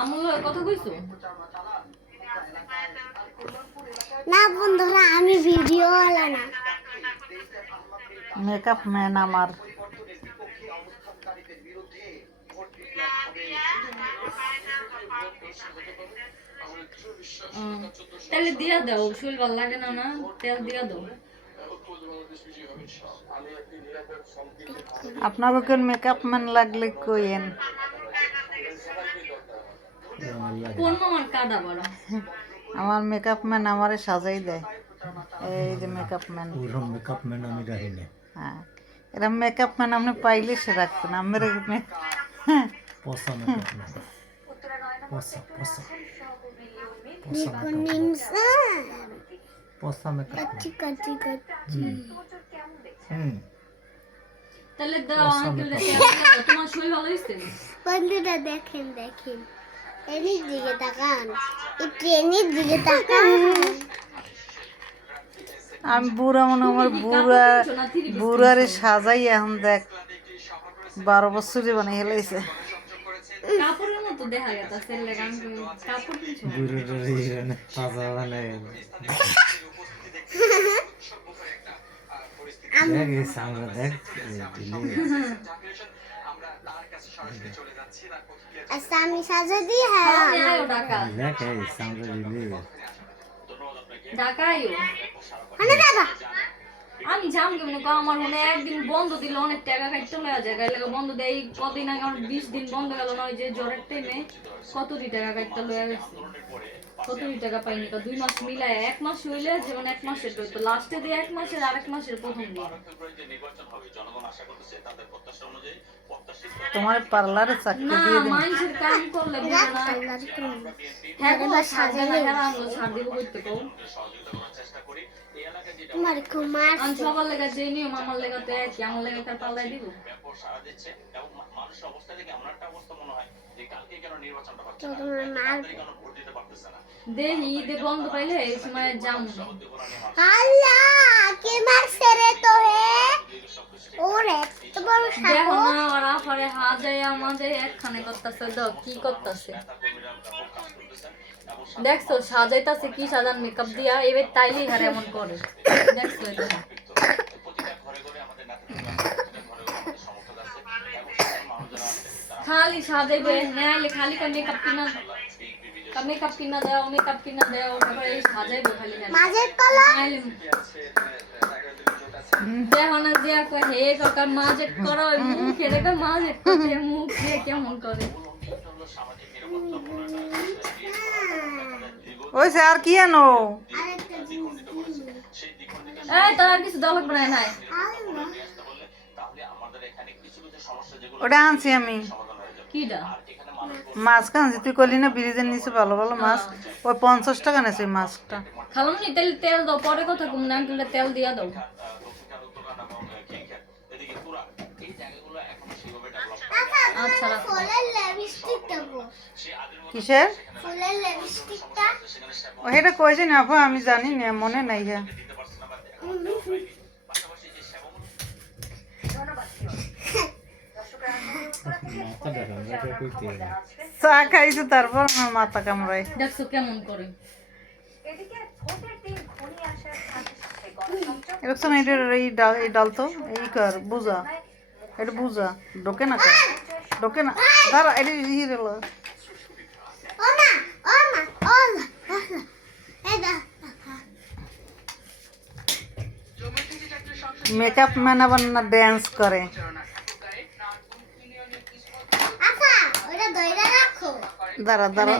আমার কথা কইছো না বন্ধুরা, আমি ভিডিও ওয়ালা না, মেকআপ ম্যান আমার। তাহলে দিয়া দাও, শরীর ভালো লাগে না না, তেল দিয়া দাও। আপনাকে কোন মেকআপ ম্যান লাগলে কইেন। কোন মামার কাদা বড়? আমার মেকআপ ম্যান আমারে সাজাই দেয়। এই যে মেকআপ ম্যান। ওরকম মেকআপ ম্যান আমি রাখি না। হ্যাঁ, এরকম মেকআপ ম্যান আপনি পাইলে সে রাখতেন। আমার পচা মেকআপ ম্যান, পচা পচা দেখো নিমসা পচা মেকআপ কাচ্চি কাচ্চি কাচ্চি। তাহলে দাও আঙ্কেল, তোমার শরীর ভালো হইছে? বন্ধুরা দেখেন দেখেন, এনির দিকে তাকান, এই ট্রেনের দিকে তাকান। আমি বুড়া মনে আমার বুড়ারে সাজাই এখন দেখ 12 বছরই বানিয়ে হেলাইছে। কাপড়ের মতো দেখা গেছে লাগান কাপড় কিনছো বুড়োটারে তাজা বানায় দেখ এই সামনে দেখ আচ্ছা আমি সাজা দিই। হ্যাঁ আয়ো ঢাকা, দেখ এই সামনে দিলি ঢাকা আয়ো। মানে দাদা আমি জাম কেমন কো, আমার মনে একদিন বন্ধ দিল, অনেক টাকা কাটতে লয়া যায় গাইলে বন্ধ দেই। কদিন আগে আমার 20 দিন বন্ধ গেল না, ওই যে জ্বরের টাইমে কতটি টাকা কাটতে লয়া গেছে, কতটি টাকা পাইনি। 2 মাস মিলায় 1 মাস হইলে যেমন 1 মাসের তো লাস্টে দিয়ে 1 মাসের আর 1 মাসের প্রথম দিয়ে। তোমার পার্লারে চাকরি না দিয়ে দিন। মানুষের কাম করলে বুঝে না। হ্যাঁ গো সাজে না, হ্যাঁ আমরা ছাড় দিব কইতে কও। তোমার কুমার আমি সবার লেগে যে নিয়ম আমার লেগে তো একই, আমার লেগে তার পাল্লাই দিব। তো তোমার মার দেহি ঈদে বন্ধ পাইলে এই সময় যাম না। আল্লাহ কে মারছে রে তো হে, ওরে তো বড় দেখো সাগো। না ওরা পরে হাজায় আমাদের একখানে করতেছে, দাও কি করতেছে দেখছো, সাজাইতাছে কি সাজান মেকআপ দিয়া, এবার তাইলেই হারে এমন করে দেখছো এটা। খালি সাজাইবে নাইলে খালি মেকআপ কিনা, মেকআপ কিনা দাও, মেকআপ কিনা দাও, তারপরে এই সাজাইবে খালি খালি মাঝের তলা নাইলে দেখো না দিয়া কয় হে কাকা মাঝে করো, মুখ এটাকে মাঝে করতে মুখ দিয়ে কেমন করে। ওইসে আর কি আনো? আরেকটা জিনিস এই তোর আর কিছু দলক বানায় নাই? আল্লাহ ওটা আনছি আমি। কিডা? মাছ আনছি, তুই করলি না ব্রিজের নিচে ভালো ভালো মাছ, ওই 50 টাকা নেছে ওই মাছটা। খালাম নি তেল, তেল দাও পরে কথা কম না, আঙ্কেলটা তেল দিয়া দাও। আচ্ছা রাখো। ফুলের লিপস্টিকটা গো, কিসের? ফুলের লিপস্টিকটা ও এটা কইছে না আপা, আমি জানি না, মনে নাই। হ্যাঁ মাথা দেখা কইতে চা খাইছে তারপর আমার মাথা কামড়ায়। দেখছো কেমন করে। এরকম এটা এই ডাল তো এই কর বুঝা, এটা বুঝা ঢোকে না কেন? ঢোকে না, দাঁড়া এটা হিরে লো। ও মা এটা মেকআপ ম্যান আবার না ড্যান্স করে। আপা ওটা দইরা রাখো। দাঁড়া দাঁড়া